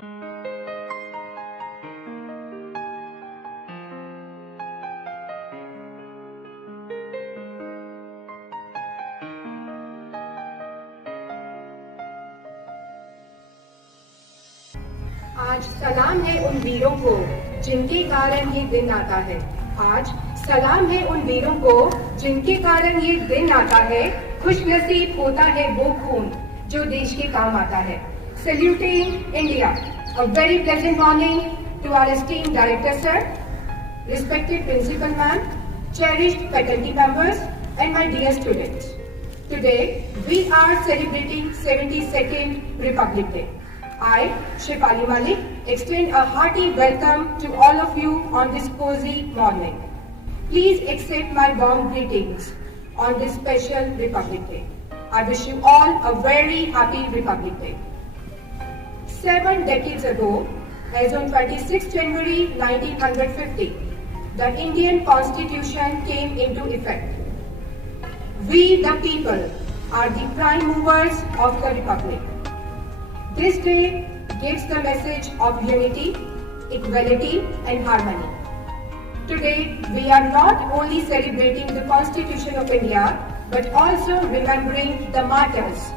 आज सलाम है उन वीरों को जिनके कारण ये दिन आता है। आज सलाम है उन वीरों को जिनके कारण ये दिन आता है। खुशनसीब होता है वो खून जो देश के काम आता है। Saluting India. A very pleasant morning to our esteemed director sir, respected principal ma'am, cherished faculty members and my dear students. Today we are celebrating 72nd Republic Day. I, Shefali Malik, extend a hearty welcome to all of you on this cozy morning. Please accept my warm greetings on this special Republic Day. I wish you all a very happy Republic Day. 7 decades ago, as on 26 January 1950, the Indian Constitution came into effect. We the people are the prime movers of the Republic. This day gives the message of unity, equality and harmony. Today, we are not only celebrating the Constitution of India, but also remembering the martyrs,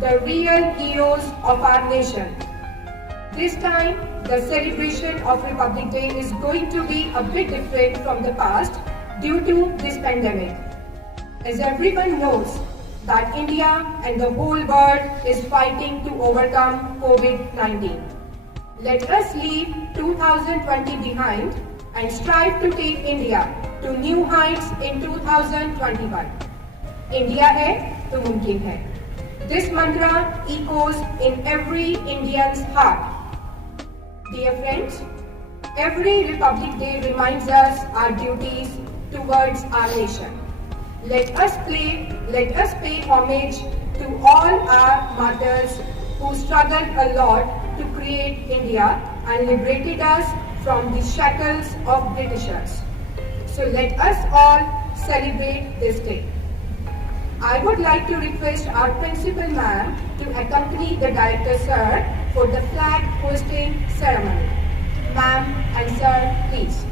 the real heroes of our nation. This time, the celebration of Republic Day is going to be a bit different from the past due to this pandemic. As everyone knows, that India and the whole world is fighting to overcome COVID-19. Let us leave 2020 behind and strive to take India to new heights in 2021. India hai to mumkin hai. This mantra echoes in every Indian's heart. Dear friends, every Republic Day reminds us our duties towards our nation. Let us pay homage to all our martyrs who struggled a lot to create India and liberated us from the shackles of Britishers. So let us all celebrate this day. I would like to request our principal ma'am to accompany the director sir for the flag hoisting ceremony. Ma'am and sir, please.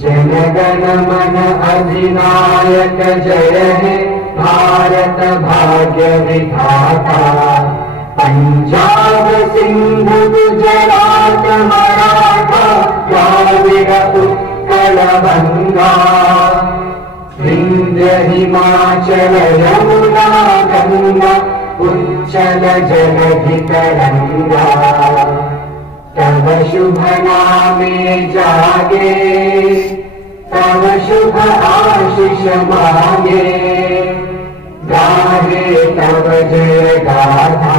Jana Gana मन अधिनायक जय हे भारत भाग्य विधाता। पंजाब सिंध गुजरात मराठा द्राविड़ उत्कल बंगा। विंध्य हिमाचल यमुना गंगा उच्चल जलधि तरंगा। तव शुभ नामे जागे तव शुभ आशीष मांगे। गाहे तव जय गाथा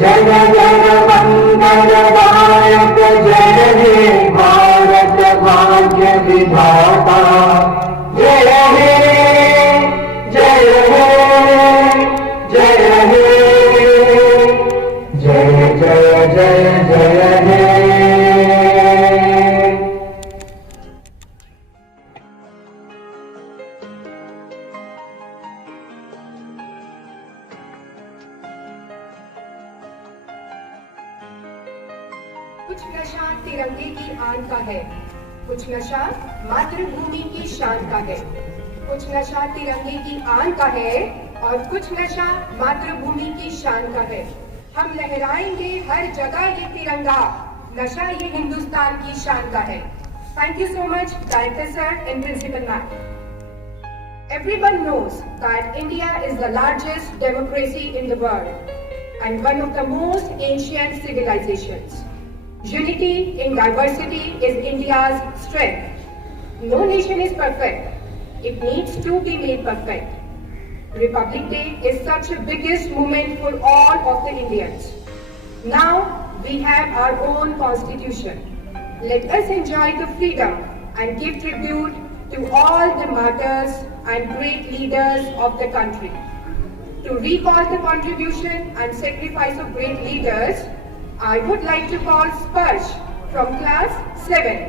जन गण मंगल दायक जय हे भारत भाग्य विधाता। जय हे जय हे जय हे जय जय जय जय हे। कुछ नशा तिरंगे की आन का है, कुछ नशा मातृभूमि की शान का है। कुछ नशा तिरंगे की आन का है और कुछ नशा मातृभूमि की शान का है। हम लहराएंगे हर जगह ये तिरंगा, नशा ये हिंदुस्तान की शान का है। Thank you so much, Director Sir and Principal Ma'am. Everyone knows that India is the largest democracy in the world and one of the most ancient civilizations. Unity in diversity is India's strength. No nation is perfect. It needs to be made perfect. Republic Day is such a biggest moment for all of the Indians. Now we have our own constitution. Let us enjoy the freedom and give tribute to all the martyrs and great leaders of the country. To recall the contribution and sacrifice of great leaders, I would like to call Sparsh from class 7,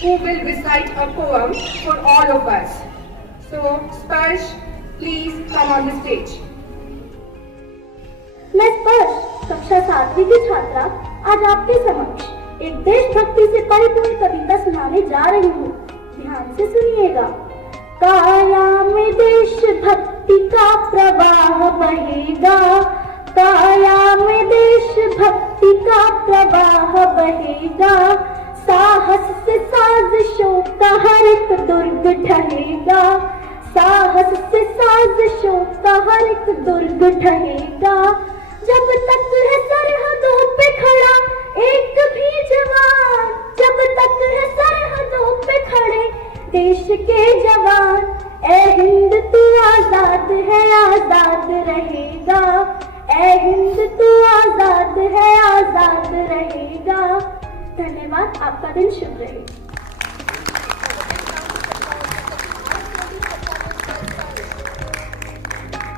who will recite a poem for all of us. So, Sparsh, please come on the stage. मैं स्पर्श कक्षा 7वीं की छात्रा आज आपके समक्ष एक देशभक्ति से परिपूर्ण कविता सुनाने जा रही हूँ। ध्यान से सुनिएगा। काया में देशभक्ति का प्रवाह बहेगा, काया में देशभक्ति का प्रवाह बहेगा, साहस से साजिशों का हर एक दुर्ग ढहेगा, साहस से साजिशों का हर एक दुर्ग ढहेगा। जब तक है सरहदों पे खड़ा एक भी जवान, जब तक है सरहदों पे खड़े देश के जवान, ए हिंद तू आजाद है आजाद रहेगा, ए हिंद तू आजाद है आजाद रहेगा। धन्यवाद। आपका दिन शुभ रहे।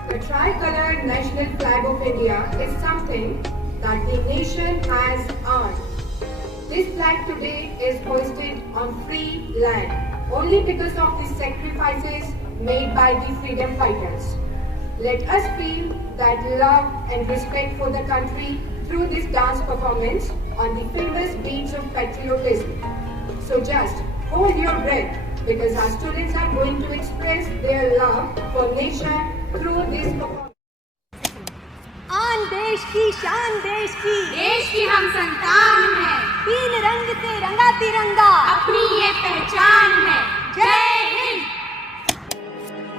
The tricolored national flag of India is something that the nation has earned. This flag today is hoisted on free land only because of the sacrifices made by the freedom fighters. Let us feel that love and respect for the country through this dance performance on the famous beats of patriotism. So just hold your breath because our students are going to express their love for nation through this performance. आन देश की शान देश की हम संतान हैं, तीन रंग से रंगा तिरंगा अपनी ये पहचान है। जय हिंद।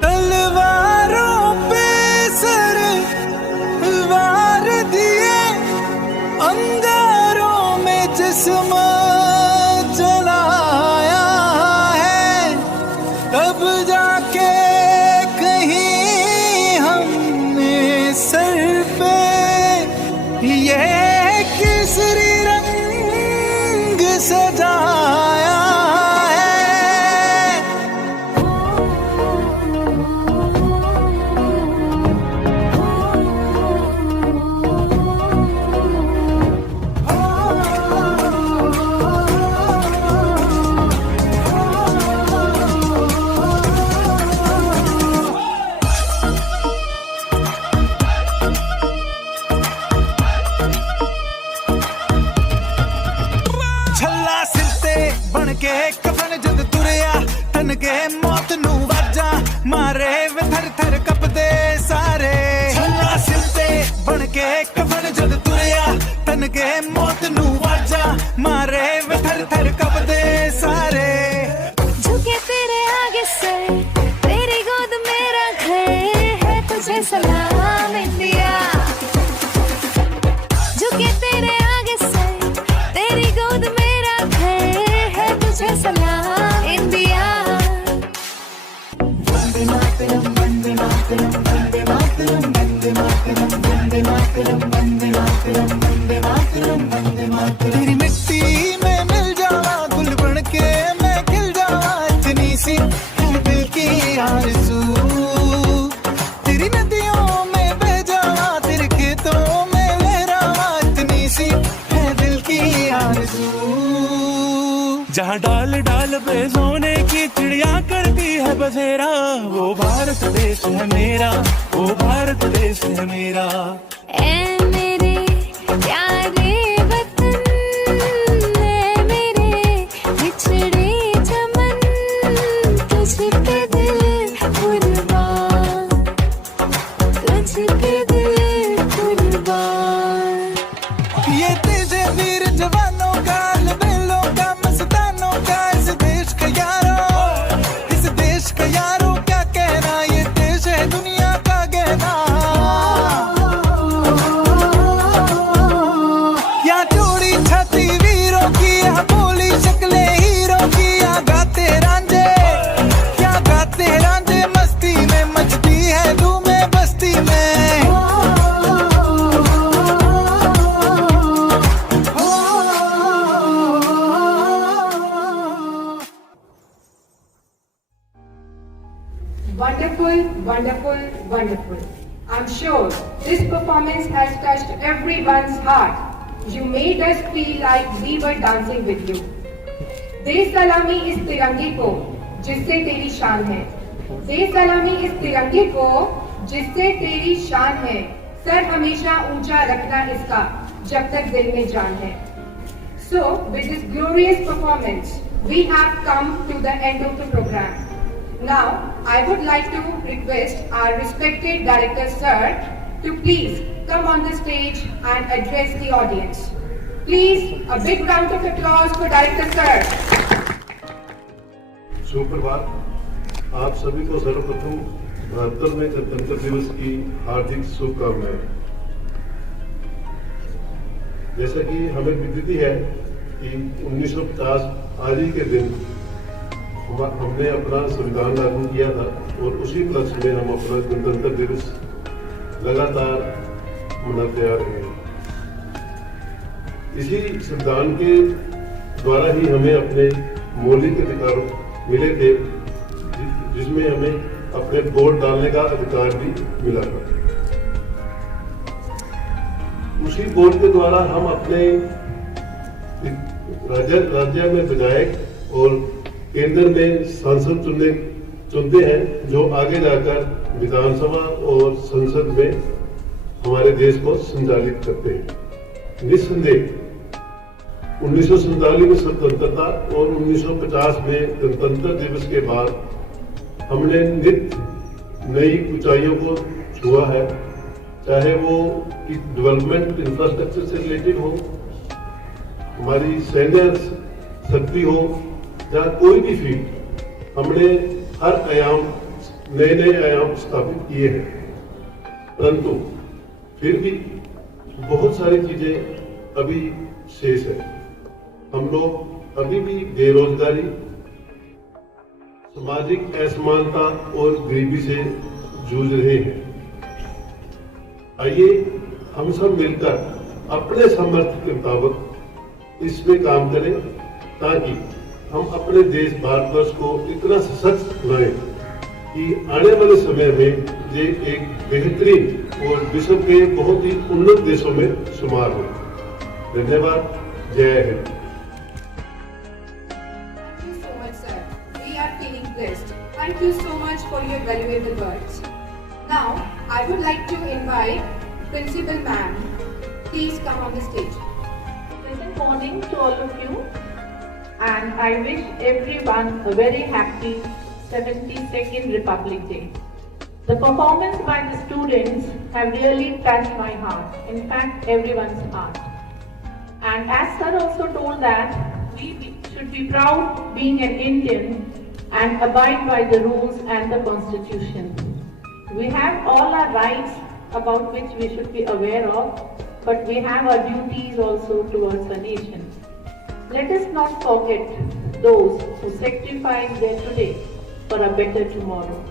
तलवारों पे सर वार दिए, अंगारों में जिस्म जलाया है, तब जाके कहीं हमने सर पे ये केसरी रंग सजाया है। छल्ला सिरते बन के कफन जद तुरया, तन के मौत नू वाजा मारे वे थर थर कपदे सारे। छल्ला सिरते बन के कफन जद तुरया, तन के मौत नू वाजा मारे वे थर थर कपदे सारे। झुके तेरे आगे सर, तेरी गोद मेरा घर है, तुझे सलाम इंडिया। झुके तेरे आगे सर, तेरी गोद मेरा घर है, तुझे सलाम इंडिया। वंदे मातरम वंदे मातरम वंदे मातरम वंदे मातरम वंदे मातरम वंदे मातरम वंदे मातरम वंदे मातरम। तेरी मिट्टी में मिल जावा, गुल बन के मैं खिल जावा, इतनी सी है दिल की आरज़ू। तेरी नदियों में बह जावा, तेरे खेतों में लहरावा, इतनी सी है दिल की आरज़ू। जहाँ डाल डाल पे सोने की चिड़िया करती है बसेरा, वो भारत देश है मेरा, वो भारत देश है मेरा। ऐ मेरे प्यारे वतन, ऐ मेरे बिछड़े चमन, तुझ पे दिल कुर्बान, तुझ पे दिल कुर्बान। ये तेजे वीर जवानों का, लबेलों का, मस्तानों का, इस देश का यारों, इस देश का यारों क्या कहना, ये देश है दुनिया का गहना। Wonderful, wonderful, wonderful. I'm sure this performance has touched everyone's heart. You made us feel like we were dancing with you. दे सलामी इस तिरंगे को जिससे तेरी शान है, दे सलामी इस तिरंगे को जिससे तेरी शान है, सर हमेशा ऊंचा रखना इसका जब तक दिल में जान है. So, with this glorious performance, we have come to the end of the program. Now, I would like to request our respected director sir to please come on the stage and address the audience. Please, a big round of applause for director sir. सुप्रभात. आप सभी को सर्वप्रथम 72वें गणतंत्र दिवस की हार्दिक शुभकामनाएं. जैसा कि हमें विदित है कि 1950 आज ही के दिन हमने अपना संविधान लागू किया था और उसी उपलक्ष्य में हम अपना गणतंत्र दिवस लगातार मनाते आ रहे हैं. इसी संविधान के द्वारा ही हमें अपने मौलिक अधिकार मिले थे, जिसमें हमें अपने वोट डालने का अधिकार भी मिला था. उसी वोट के द्वारा हम अपने राज्य में विधायक और केंद्र में सांसद चुनते हैं, जो आगे जाकर विधानसभा और संसद में हमारे देश को संचालित करते हैं. निस्संदेह 1947 में स्वतंत्रता और 1950 में गणतंत्र दिवस के बाद हमने नित्य नई ऊंचाइयों को छुआ है, चाहे वो डेवलपमेंट इंफ्रास्ट्रक्चर से रिलेटेड हो, हमारी सैन्य शक्ति हो या कोई भी फील्ड, हमने हर आयाम नए आयाम स्थापित किए हैं. परंतु फिर भी बहुत सारी चीजें अभी शेष है. हम लोग अभी भी बेरोजगारी, सामाजिक असमानता और गरीबी से जूझ रहे हैं. आइए हम सब मिलकर अपने सामर्थ्य के मुताबिक इसमें काम करें, ताकि हम अपने देश भारतवर्ष को इतना सशक्त बनाएं कि आने वाले समय में ये एक बेहतरीन और विश्व के बहुत ही उन्नत देशों में शुमार हो. धन्यवाद. जय Hind. Thank you so much, sir. We are feeling blessed. Thank you so much for your valuable words. Now, I would like to invite Principal Ma'am. Please come on the stage. Pleasant morning to all of you, and I wish everyone a very happy 72nd Republic Day. The performance by the students have really touched my heart, in fact everyone's heart. And as sir also told that we should be proud being an Indian and abide by the rules and the constitution. We have all our rights about which we should be aware of, but we have our duties also towards our nation. Let us not forget those who sacrifice their today for a better tomorrow.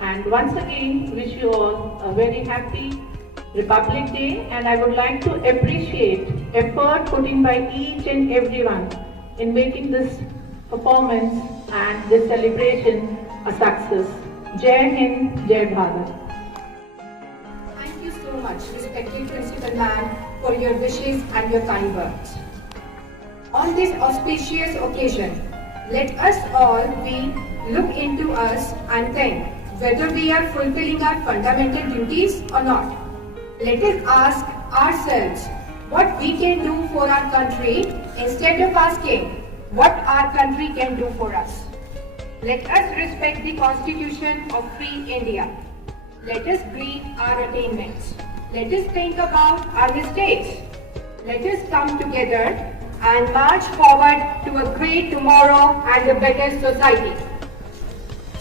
And once again, wish you all a very happy Republic Day, and I would like to appreciate effort put in by each and everyone in making this performance and this celebration a success. Jai Hind, Jai Bharat. Thank you so much, respected Principal Ma'am, for your wishes and your kind words. On this auspicious occasion, let us all look into us and think whether we are fulfilling our fundamental duties or not. Let us ask ourselves what we can do for our country instead of asking what our country can do for us. Let us respect the Constitution of free India. Let us grieve our attainments. Let us think about our mistakes. Let us come together and march forward to a great tomorrow and a better society.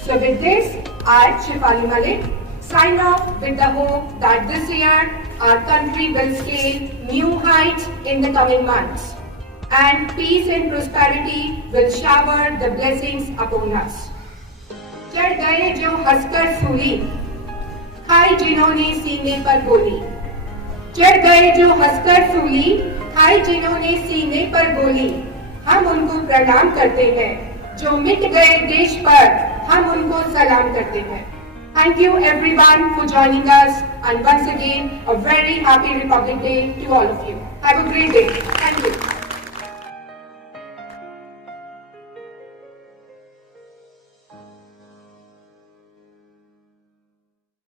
So with this, I, Shefali Malik, sign off with the hope that this year our country will scale new heights in the coming months, and peace and prosperity will shower the blessings upon us. चढ़ गए जो हंसकर सूली, खाई जिन्होंने सीने पर गोली. चढ़ गए जो हंसकर सूली, खाई जिन्होंने सीने पर गोली. हम उनको प्रणाम करते हैं जो मिट गए देश पर हम उनको सलाम करते हैं। Thank you everyone for joining us, and once again a very happy Republic Day to all of you. Have a great day. Thank you.